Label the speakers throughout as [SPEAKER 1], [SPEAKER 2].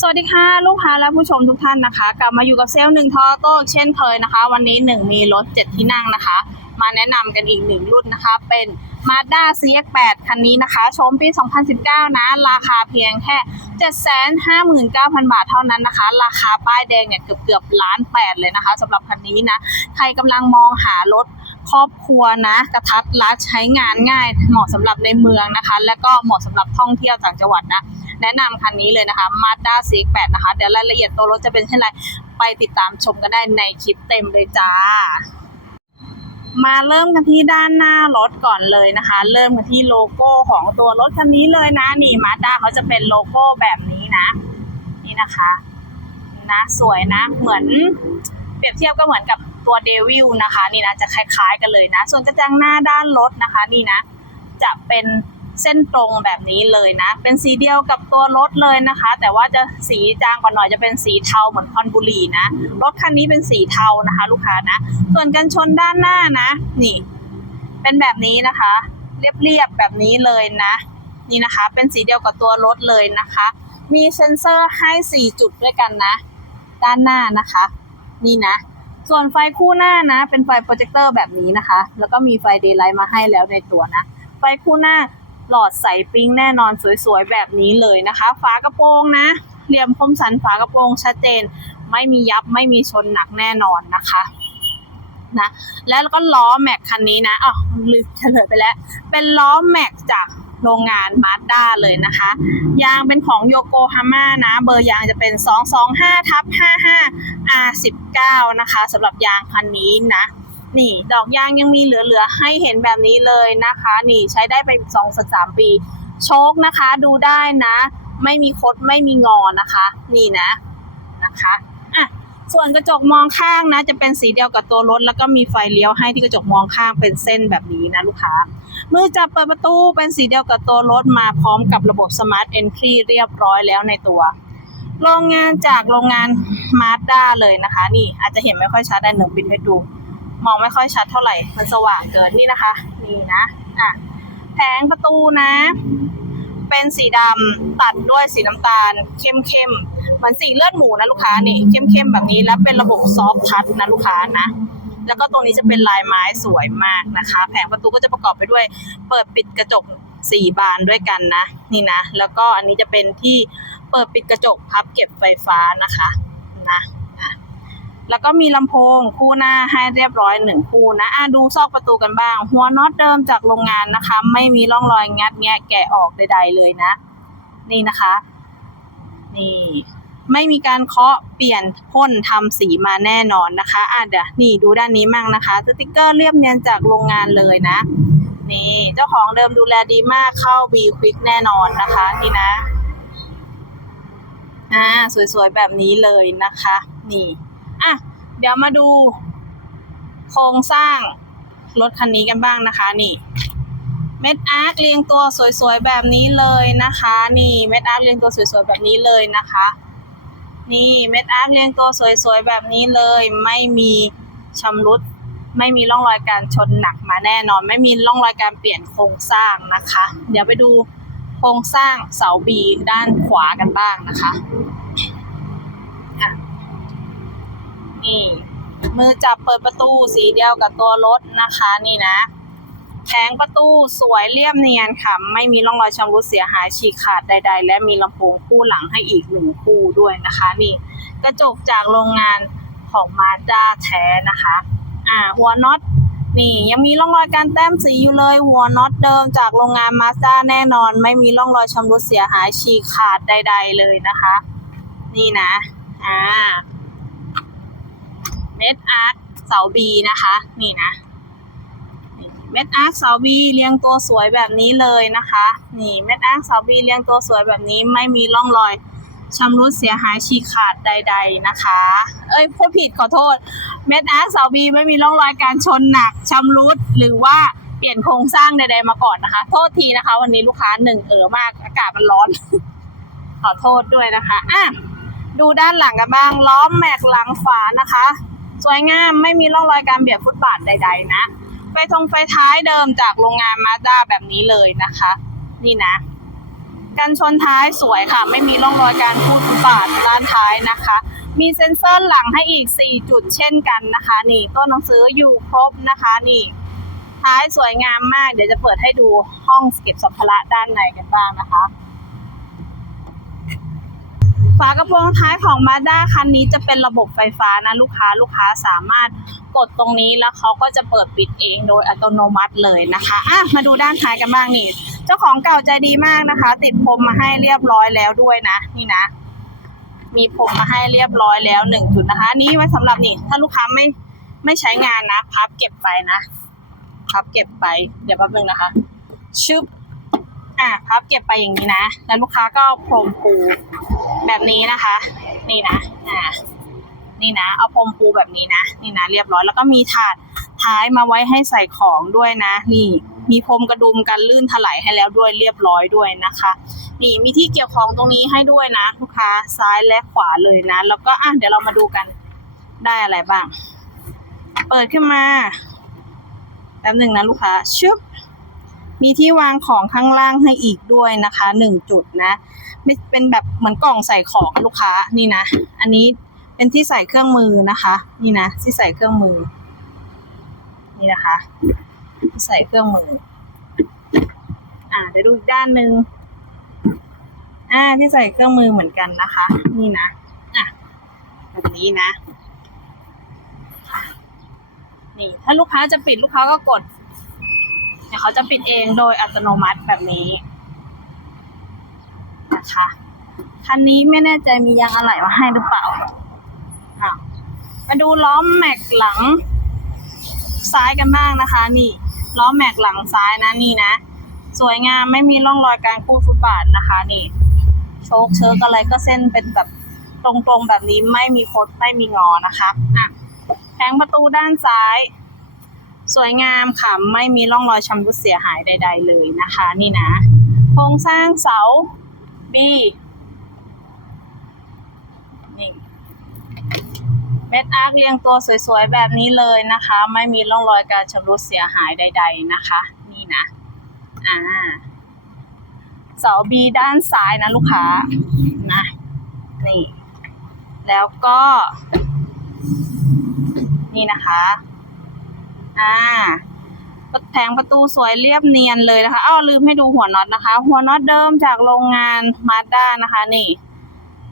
[SPEAKER 1] สวัสดีค่ะลูกค้าและผู้ชมทุกท่านนะคะ กลับมาอยู่กับเซลล์หนึ่งทอโต้เช่นเคยนะคะ วันนี้หนึ่งมีรถเจ็ดที่นั่งนะคะ มาแนะนำกันอีกหนึ่งรุ่นนะคะ เป็น Mazda CX-8 คันนี้นะคะ ชมปี 2019 นะ ราคาเพียงแค่ 759,000 บาทเท่านั้นนะคะ ราคาป้ายแดงเนี่ยเกือบเกือบล้านแปดเลยนะคะสำหรับคันนี้นะ ใครกำลังมองหารถครอบครัวนะกระทัดรัดใช้งานง่าย เหมาะสำหรับในเมืองนะคะ และก็เหมาะสำหรับท่องเที่ยวต่างจังหวัดนะ แนะนำคันนี้เลยนะคะ Mazda CX-8 นะคะ เดี๋ยวรายละเอียดตัวรถจะเป็นเช่นไร ไปติดตามชมกันได้ในคลิปเต็มเลยจ้ามาเริ่มกันที่ด้านหน้ารถก่อนเลยนะคะ เริ่มกันที่โลโก้ของตัวรถคันนี้เลยนะนี่ Mazda เขาจะเป็นโลโก้แบบนี้นะ นี่นะคะนะสวยนะเหมือน เปรียบเทียบก็เหมือนกับตัวเดวิลนะคะ นี่นะจะคล้ายๆกันเลยนะ ส่วนกระจังหน้าด้านรถนะคะ นี่นะ จะเป็น เส้นตรงแบบนี้เลยนะ เป็นสีเดียวกับตัวรถเลยนะคะ แต่ว่าจะสีจางกว่าหน่อยจะเป็นสีเทาเหมือนคอนบุรีนะ รถคันนี้เป็นสีเทานะคะ ลูกค้านะ ส่วนกันชนด้านหน้านะ นี่ เป็นแบบนี้นะคะ เรียบๆแบบนี้เลยนะ นี่นะคะ เป็นสีเดียวกับตัวรถเลยนะคะ มีเซ็นเซอร์ให้ 4 จุดด้วยกันนะ ด้านหน้านะคะ นี่นะส่วนไฟคู่หน้านะ เป็นไฟโปรเจคเตอร์แบบนี้นะคะ แล้วก็มีไฟเดย์ไลท์มาให้แล้วในตัวนะ ไฟคู่หน้า หลอดใสปิ้งแน่นอนสวยๆแบบนี้เลยนะคะ ฝากระโปรงนะเหลี่ยมคมสันฝากระโปรงชัดเจน ไม่มียับไม่มีชนหนักแน่นอนนะคะนะแล้วก็ล้อแม็กคันนี้นะอ๋อลืมเฉลยไปแล้ว เป็นล้อแม็กจากโรงงานมาสด้าเลยนะคะ ยางเป็นของโยโกฮาม่านะ เบอร์ยางจะเป็น 225ทับ55 R19 นะคะสำหรับยางคันนี้นะ นี่ ดอกยางยังมีเหลือๆให้เห็นแบบนี้เลยนะคะ นี่ใช้ได้ไปสองสามปี โชคนะคะดูได้นะ ไม่มีคดไม่มีงอนะคะ นี่นะนะคะอะส่วนกระจกมองข้างนะ จะเป็นสีเดียวกับตัวรถ แล้วก็มีไฟเลี้ยวให้ที่กระจกมองข้างเป็นเส้นแบบนี้นะลูกค้ามือจับเปิดประตูเป็นสีเดียวกับตัวรถมาพร้อมกับระบบ Smart Entry เรียบร้อยแล้วในตัว โรงงานจากโรงงานมาสด้าเลยนะคะ นี่อาจจะเห็นไม่ค่อยชัดได้หนึ่งปิดให้ดู มองไม่ค่อยชัดเท่าไหร่ มันสว่างเกินนี่นะคะ นี่นะ อะ แผงประตูนะ เป็นสีดำตัดด้วยสีน้ำตาล เข้มๆเหมือนสีเลือดหมูนะลูกค้านี่ เข้มๆแบบนี้แล้วเป็นระบบซอฟทัชนะลูกค้านะแล้วก็ตรงนี้จะเป็นลายไม้สวยมากนะคะ แผงประตูก็จะประกอบไปด้วย เปิดปิดกระจกสี่บานด้วยกันนะ นี่นะ แล้วก็อันนี้จะเป็นที่เปิดปิดกระจกพับเก็บไฟฟ้านะคะนะอะ แล้วก็มีลำโพงคู่หน้าให้เรียบร้อยหนึ่งคู่นะอะดูซอกประตูกันบ้าง หัวน็อตเดิมจากโรงงานนะคะ ไม่มีร่องรอยงัดแงะแกะออกใด ๆ เลยนะ นี่นะคะ นี่ ไม่มีการเคาะเปลี่ยนพ่นทำสีมาแน่นอนนะคะอะเดี๋ยวนี่ดูด้านนี้มั่งนะคะสติกเกอร์เรียบเนียนจากโรงงานเลยนะ นี่เจ้าของเดิมดูแลดีมากเข้าบีควิกแน่นอนนะคะ นี่นะอ่าสวยๆแบบนี้เลยนะคะ นี่ อะเดี๋ยวมาดูโครงสร้างรถคันนี้กันบ้างนะคะนี่เม็ดอาร์ตเรียงตัวสวยๆแบบนี้เลยนะคะ นี่เม็ดอาร์ตเรียงตัวสวยๆแบบนี้เลยนะคะ นี่เม็ดอาร์ตเรียงตัวสวยๆแบบนี้เลย ไม่มีชำรุด ไม่มีร่องรอยการชนหนักมาแน่นอน ไม่มีร่องรอยการเปลี่ยนโครงสร้างนะคะ เดี๋ยวไปดูโครงสร้างเสาบีด้านขวากันบ้างนะคะอะนี่ มือจับเปิดประตูสีเดียวกับตัวรถนะคะนี่นะ แผงประตูสวยเรียบเนียนค่ะ ไม่มีร่องรอยชำรุดเสียหายฉีกขาดใด ๆ และมีลำโพงคู่หลังให้อีกหนึ่งคู่ด้วยนะคะ นี่ กระจกจากโรงงานของมาด้าแท้นะคะ อ่า หัวน็อตนี่ยังมีร่องรอยการแต้มสีอยู่เลยหัวน็อตเดิมจากโรงงานมาสด้าแน่นอน ไม่มีร่องรอยชำรุดเสียหายฉีกขาดใด ๆเลยนะคะ นี่นะ อ่า เม็ดอาร์ตเสาบีนะคะ นี่นะเม็ดอาร์คเสาบีเรียงตัวสวยแบบนี้เลยนะคะ นี่เม็ดอาร์คเสาบีเรียงตัวสวยแบบนี้ไม่มีร่องรอยชำรุดเสียหายฉีกขาดใด ๆนะคะ เอ้ยพูดผิดขอโทษ เม็ดอาร์คเสาบีไม่มีร่องรอยการชนหนักชำรุดหรือว่าเปลี่ยนโครงสร้างใดๆมาก่อนนะคะ โทษทีนะคะ วันนี้ลูกค้าหนึ่งเออมากอากาศมันร้อน ขอโทษด้วยนะคะอะดูด้านหลังกันบ้างล้อมแม็กหลังฝานะคะ สวยงามไม่มีร่องรอยการเบียดฟุตบาทใด ๆ นะ ไฟทงไฟท้ายเดิมจากโรงงานมาสด้าแบบนี้เลยนะคะ นี่นะ กันชนท้ายสวยค่ะ ไม่มีร่องรอยการพูดฟุตบาทด้านท้ายนะคะ มีเซ็นเซอร์หลังให้อีก 4 จุดเช่นกันนะคะ นี่ต้นหนังสืออยู่ครบนะคะนี่ท้ายสวยงามมาก เดี๋ยวจะเปิดให้ดูห้องเก็บสัมภาระด้านในกันบ้างนะคะ ฝากระโปรงท้ายของมาด้าคันนี้จะเป็นระบบไฟฟ้านะลูกค้าลูกค้าสามารถกดตรงนี้แล้วเขาก็จะเปิดปิดเองโดยอัตโนมัติเลยนะคะอะมาดูด้านท้ายกันบ้างนี่เจ้าของเก่าใจดีมากนะคะ ติดพรมมาให้เรียบร้อยแล้วด้วยนะ นี่นะ มีพรมมาให้เรียบร้อยแล้วหนึ่งจุดนะคะ นี้ไว้สำหรับนี่ ถ้าลูกค้าไม่ไม่ใช้งานนะพับเก็บไปนะพับเก็บไปเดี๋ยวแป๊บนึงนะคะ ชึบอะพับเก็บไปอย่างนี้นะ แล้วลูกค้าก็เอาพรมปู แบบนี้นะคะ นี่นะอ่านี่นะ เอาพรมปูแบบนี้นะ นี่นะ เรียบร้อยแล้วก็มีถาดท้ายมาไว้ให้ใส่ของด้วยนะ นี่ มีพรมกระดุมกันลื่นถลายให้แล้วด้วยเรียบร้อยด้วยนะคะ นี่มีที่เกี่ยวของตรงนี้ให้ด้วยนะลูกค้าซ้ายและขวาเลยนะ แล้วก็อะเดี๋ยวเรามาดูกันได้อะไรบ้าง เปิดขึ้นมาแป๊บหนึ่งนะลูกค้าชึบ มีที่วางของข้างล่างให้อีกด้วยนะคะหนึ่งจุดนะไม่เป็นแบบเหมือนกล่องใส่ของลูกค้านี่นะ อันนี้เป็นที่ใส่เครื่องมือนะคะ นี่นะที่ใส่เครื่องมือ นี่นะคะที่ใส่เครื่องมือ อ่าเดี๋ยวดูอีกด้านหนึ่งอ่าที่ใส่เครื่องมือเหมือนกันนะคะ นี่นะอะแบบนี้นะนี่ถ้าลูกค้าจะปิดลูกค้าก็กด ดี๋ยวเขาจะปิดเองโดยอัตโนมัติแบบนี้นะคะคันนี้ไม่แน่ใจมียางอะไหล่มาให้หรือเปล่าอะมาดูล้อมแม็กหลัง ซ้ายกันบ้างนะคะ นี่ล้อแม็กหลังซ้ายนะนี่นะ สวยงามไม่มีร่องรอยการคูดฟุตบาทนะคะ นี่ โชคเชิกอะไรก็เส้นเป็นแบบตรงๆแบบนี้ไม่มีคดไม่มีงอนะคะอะแผงประตูด้านซ้าย สวยงามค่ะ ไม่มีร่องรอยชำรุดเสียหายใด ๆ เลยนะคะ นี่นะ โครงสร้างเสา B นี่เม็ดอาร์คเรียงตัวสวยๆ แบบนี้เลยนะคะ ไม่มีร่องรอยการชำรุดเสียหายใด ๆ นะคะ นี่นะ อ่า เสา B ด้านซ้ายนะลูกค้า นะ นี่ แล้วก็ นี่นะคะ อ่าแผงประตูสวยเรียบเนียนเลยนะคะ อ้าวลืมให้ดูหัวน็อตนะคะ หัวน็อตเดิมจากโรงงานมาด้านะคะ นี่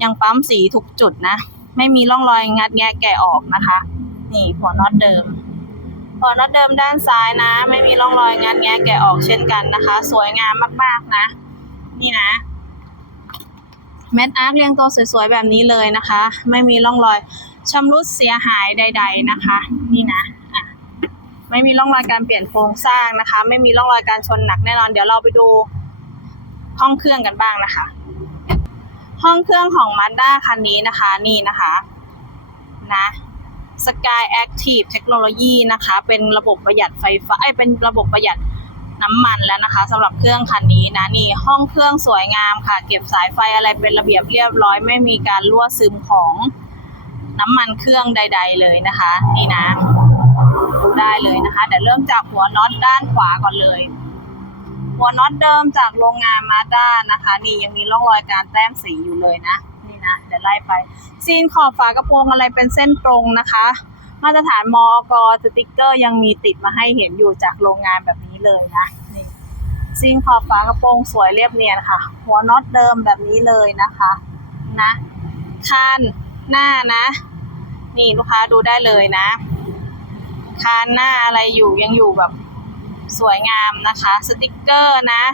[SPEAKER 1] ยังปั๊มสีทุกจุดนะ ไม่มีร่องรอยงัดแงะแกะออกนะคะ นี่หัวน็อตเดิม หัวน็อตเดิมด้านซ้ายนะ ไม่มีร่องรอยงัดแงะแกะออกเช่นกันนะคะ สวยงามมากๆนะ นี่นะเม็ดอาร์คเรียงตัวสวยๆแบบนี้เลยนะคะ ไม่มีร่องรอยชำรุดเสียหายใด ๆนะคะ นี่นะ ไม่มีร่องรอยการเปลี่ยนโครงสร้างนะคะ ไม่มีร่องรอยการชนหนักแน่นอน เดี๋ยวเราไปดูห้องเครื่องกันบ้างนะคะ ห้องเครื่องของ Mazda คันนี้นะคะนี่นะคะนะ Sky Active Technology นะคะ เป็นระบบประหยัดไฟฟ้าเอ้ยเป็นระบบประหยัดน้ำมันแล้วนะคะสำหรับเครื่องคันนี้นะนี่ห้องเครื่องสวยงามค่ะ เก็บสายไฟอะไรเป็นระเบียบเรียบร้อย ไม่มีการรั่วซึมของน้ำมันเครื่องใด ๆ เลยนะคะ นี่นะ ได้เลยนะคะเดี๋ยวเริ่มจากหัวน็อตด้านขวาก่อนเลย หัวน็อตเดิมจากโรงงานมาด้านะคะ นี่ยังมีร่องรอยการแต้มสีอยู่เลยนะนี่นะเดี๋ยวไล่ไปซีนขอบฝากระโปรงอะไรเป็นเส้นตรงนะคะ มาตรฐานมอกสติกเกอร์ยังมีติดมาให้เห็นอยู่จากโรงงานแบบนี้เลยนะนี่ซีนขอบฝากระโปรงสวยเรียบเนียนค่ะ หัวน็อตเดิมแบบนี้เลยนะคะนะคานหน้านะ นี่ลูกค้าดูได้เลยนะ คานหน้าอะไรอยู่ยังอยู่แบบสวยงามนะคะ สติกเกอร์นะ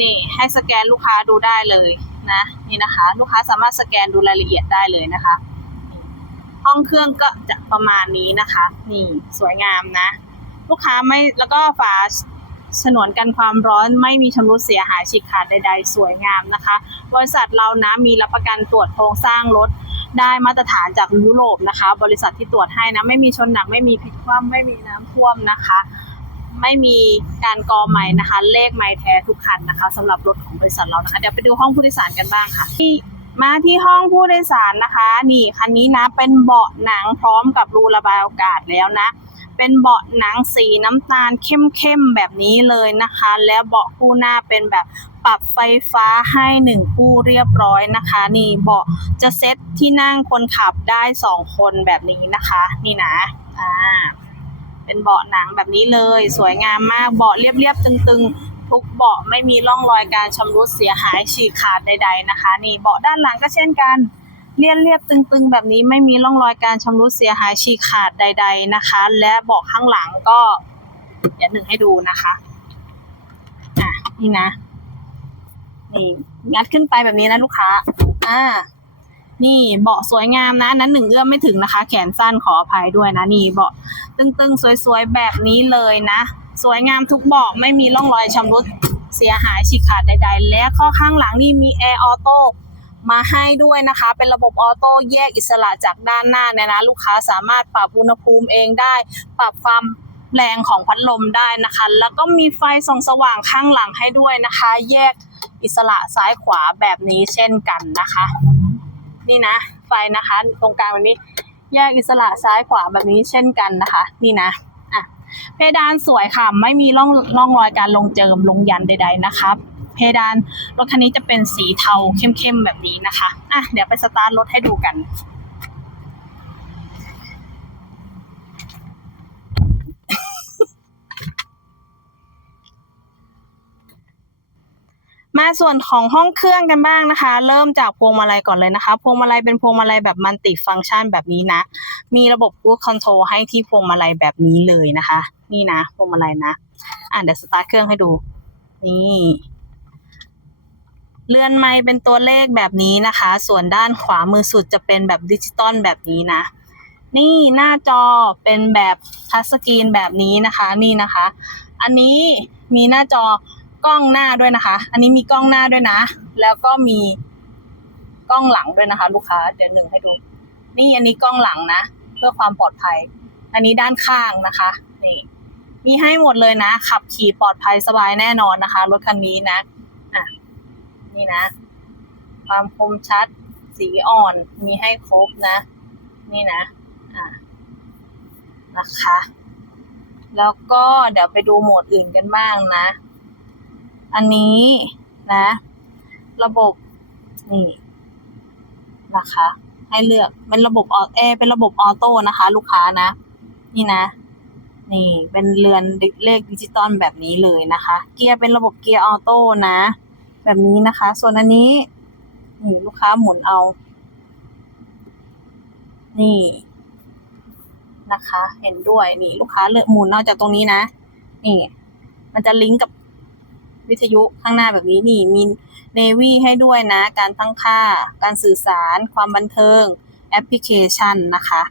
[SPEAKER 1] นี่ให้สแกนลูกค้าดูได้เลยนะนี่นะคะ ลูกค้าสามารถสแกนดูรายละเอียดได้เลยนะคะ ห้องเครื่องก็จะประมาณนี้นะคะ นี่สวยงามนะ ลูกค้าไม่แล้วก็ฝาฉนวนกันความร้อนไม่มีชำรุดเสียหายฉีกขาดใด ๆ สวยงามนะคะ บริษัทเรานะมีรับประกันตรวจโครงสร้างรถ ได้มาตรฐานจากยุโรปนะคะ บริษัทที่ตรวจให้นะไม่มีชนหนักไม่มีพลิกคว่ำไม่มีน้ำท่วมนะคะ ไม่มีการกอใหม่นะคะ เลขไม้แท้ทุกคันนะคะสำหรับรถของบริษัทเรานะคะเดี๋ยวไปดูห้องผู้โดยสารกันบ้างค่ะมาที่ห้องผู้โดยสารนะคะ นี่คันนี้นะเป็นเบาะหนังพร้อมกับรูระบายอากาศแล้วนะ เป็นเบาะหนังสีน้ำตาลเข้มๆแบบนี้เลยนะคะ แล้วเบาะคู่หน้าเป็นแบบ ปรับไฟฟ้าให้หนึ่งคู่เรียบร้อยนะคะ นี่เบาะจะเซ็ตที่นั่งคนขับได้สองคนแบบนี้นะคะ นี่นะอ่าเป็นเบาะหนังแบบนี้เลย สวยงามมากเบาะเรียบๆตึงๆ ทุกเบาะไม่มีร่องรอยการชำรุดเสียหายฉีกขาดใด ๆนะคะ นี่เบาะด้านหลังก็เช่นกันเรียบเรียบๆตึงๆ แบบนี้ไม่มีร่องรอยการชำรุดเสียหายฉีกขาดใด ๆนะคะ และเบาะข้างหลังก็ เดี๋ยวหนึ่งให้ดูนะคะ อะ นี่นะ นี่งัดขึ้นไปแบบนี้นะลูกค้า อ่า นี่เบาะสวยงามนะนนั้นหนึ่งเอื้อมไม่ถึงนะคะ แขนสั้นขออภัยด้วยนะ นี่เบาะตึงๆ สวยๆ แบบนี้เลยนะ สวยงามทุกเบาะไม่มีร่องรอยชำรุดเสียหายฉีกขาดใด ๆ และข้อข้างหลังนี่มีแอร์ออโต้มาให้ด้วยนะคะ เป็นระบบออโต้แยกอิสระจากด้านหน้าเนี่ยนะ ลูกค้าสามารถปรับอุณหภูมิเองได้ ปรับความ แรงของพัดลมได้นะคะ แล้วก็มีไฟส่องสว่างข้างหลังให้ด้วยนะคะ แยกอิสระซ้ายขวาแบบนี้เช่นกันนะคะ นี่นะ ไฟนะคะ ตรงกลางแบบนี้ แยกอิสระซ้ายขวาแบบนี้เช่นกันนะคะ นี่นะอะเพดานสวยค่ะ ไม่มีร่องร่องรอยการลงเจิมลงยันใด ๆนะครับเพดานรถคันนี้จะเป็นสีเทาเข้มๆแบบนี้นะคะอะเดี๋ยวไปสตาร์ทรถให้ดูกัน มาส่วนของห้องเครื่องกันบ้างนะคะ เริ่มจากพวงมาลัยก่อนเลยนะคะ พวงมาลัยเป็นพวงมาลัยแบบมัลติฟังก์ชันแบบนี้นะ มีระบบ Cruise Control ให้ที่พวงมาลัยแบบนี้เลยนะคะ นี่นะ พวงมาลัยนะ อะเดี๋ยวสตาร์ทเครื่องให้ดู นี่เลื่อนไม้เป็นตัวเลขแบบนี้นะคะ ส่วนด้านขวามือสุดจะเป็นแบบดิจิตอลแบบนี้นะ นี่หน้าจอเป็นแบบทัชสกรีนแบบนี้นะคะ นี่นะคะ อันนี้มีหน้าจอ กล้องหน้าด้วยนะคะ อันนี้มีกล้องหน้าด้วยนะ แล้วก็มีกล้องหลังด้วยนะคะ ลูกค้าเดี๋ยวหนึ่งให้ดู นี่อันนี้กล้องหลังนะ เพื่อความปลอดภัย อันนี้ด้านข้างนะคะนี่มีให้หมดเลยนะ ขับขี่ปลอดภัยสบายแน่นอนนะคะรถคันนี้นะอะนี่นะ ความคมชัดสีอ่อนมีให้ครบนะ นี่นะอะนะคะ แล้วก็เดี๋ยวไปดูโหมดอื่นกันบ้างนะ อันนี้นะ ระบบนี่นะคะ ให้เลือกเป็นระบบออเอเป็นระบบออโต้นะคะ ลูกค้านะ นี่นะ นี่เป็นเรือนเลขดิจิตอลแบบนี้เลยนะคะ เกียร์เป็นระบบเกียร์ออโต้นะ แบบนี้นะคะ ส่วนอันนี้นี่ลูกค้าหมุนเอา นี่นะคะ เห็นด้วยนี่ลูกค้าเลือกหมุนนอกจากตรงนี้นะ นี่ มันจะลิงก์กับ วิทยุข้างหน้าแบบนี้นี่มีเนวีให้ด้วยนะ การตั้งค่า การสื่อสาร ความบันเทิง แอปพลิเคชันนะคะ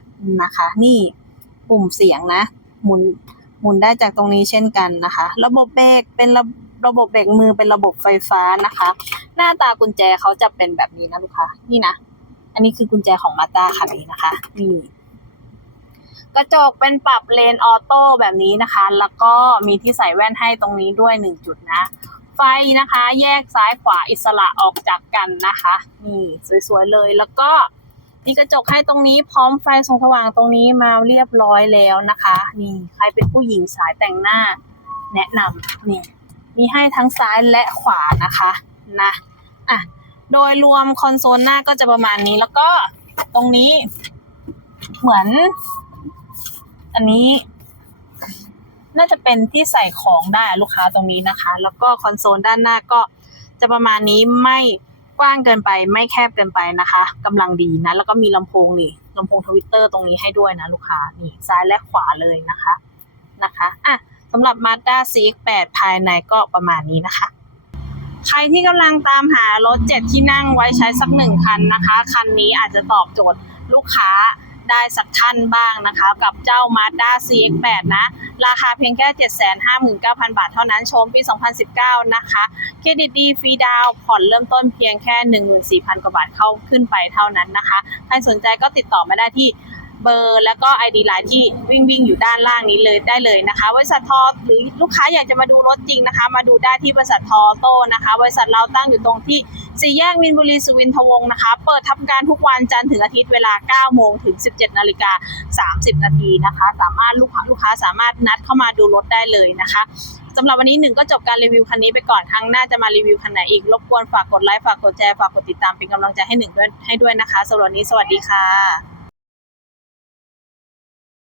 [SPEAKER 1] นะคะ นี่ปุ่มเสียงนะ หมุนหมุนได้จากตรงนี้เช่นกันนะคะ ระบบเบรกเป็นระระบบเบรกมือเป็นระบบไฟฟ้านะคะ หน้าตากุญแจเขาจะเป็นแบบนี้นะลูกค้านี่นะ อันนี้คือกุญแจของมาตาคันนี้นะคะ นี่ กระจกเป็นปรับเลนออโต้แบบนี้นะคะ แล้วก็มีที่ใส่แว่นให้ตรงนี้ด้วยหนึ่งจุดนะ ไฟนะคะ แยกซ้ายขวาอิสระออกจากกันนะคะ นี่สวยๆเลย แล้วก็มีกระจกให้ตรงนี้พร้อมไฟส่องสว่างตรงนี้มาเรียบร้อยแล้วนะคะ นี่ใครเป็นผู้หญิงสายแต่งหน้า แนะนำนี่มีให้ทั้งซ้ายและขวานะคะนะอะโดยรวมคอนโซลหน้าก็จะประมาณนี้แล้วก็ตรงนี้เหมือน อันนี้ น่าจะเป็นที่ใส่ของได้ลูกค้าตรงนี้นะคะ แล้วก็คอนโซลด้านหน้าก็จะประมาณนี้ไม่กว้างเกินไปไม่แคบเกินไปนะคะกำลังดีนะ แล้วก็มีลำโพงนี่ลำโพงทวิตเตอร์ตรงนี้ให้ด้วยนะ ลูกค้านี่ซ้ายและขวาเลยนะคะนะคะอะสำหรับ Mazda CX-8 ภายในก็ประมาณนี้นะคะ ใครที่กำลังตามหารถเจ็ดที่นั่งไว้ใช้สักหนึ่งคันนะคะ คันนี้อาจจะตอบโจทย์ลูกค้า ได้สักท่านบ้างนะคะ กับเจ้า Mazda CX-8 นะ ราคาเพียงแค่ 759,000 บาทเท่านั้นชมปี 2019 นะคะเครดิตดีฟรีดาวผ่อนเริ่มต้นเพียงแค่ 14,000 กว่าบาทเข้าขึ้นไปเท่านั้นนะคะ ใครสนใจก็ติดต่อมาได้ที่ เบอร์แล้วก็ ID ไลน์ที่วิ่งวิ่งอยู่ด้านล่างนี้เลยได้เลยนะคะบริษัททอหรือลูกค้าอยากจะมาดูรถจริงนะคะ มาดูได้ที่บริษัททอโต้นะคะบริษัทเราตั้งอยู่ตรงที่สี่แยกมินบุรีสุวินทวงศ์นะคะ เปิดทำการทุกวันจันทร์ถึงอาทิตย์เวลา 9 โมงถึง 17 นาฬิกา 30 นาทีนะคะ สามารถลูกค้าลูกค้าสามารถนัดเข้ามาดูรถได้เลยนะคะสำหรับวันนี้หนึ่งก็จบการรีวิวคันนี้ไปก่อนครั้งหน้าจะมารีวิวคันไหนอีกรบกวนฝากกดไลค์ฝากกดแชร์ฝากกดติดตามเป็นกำลังใจให้หนึ่งด้วยให้ด้วยนะคะสำหรับวันนี้สวัสดีค่ะ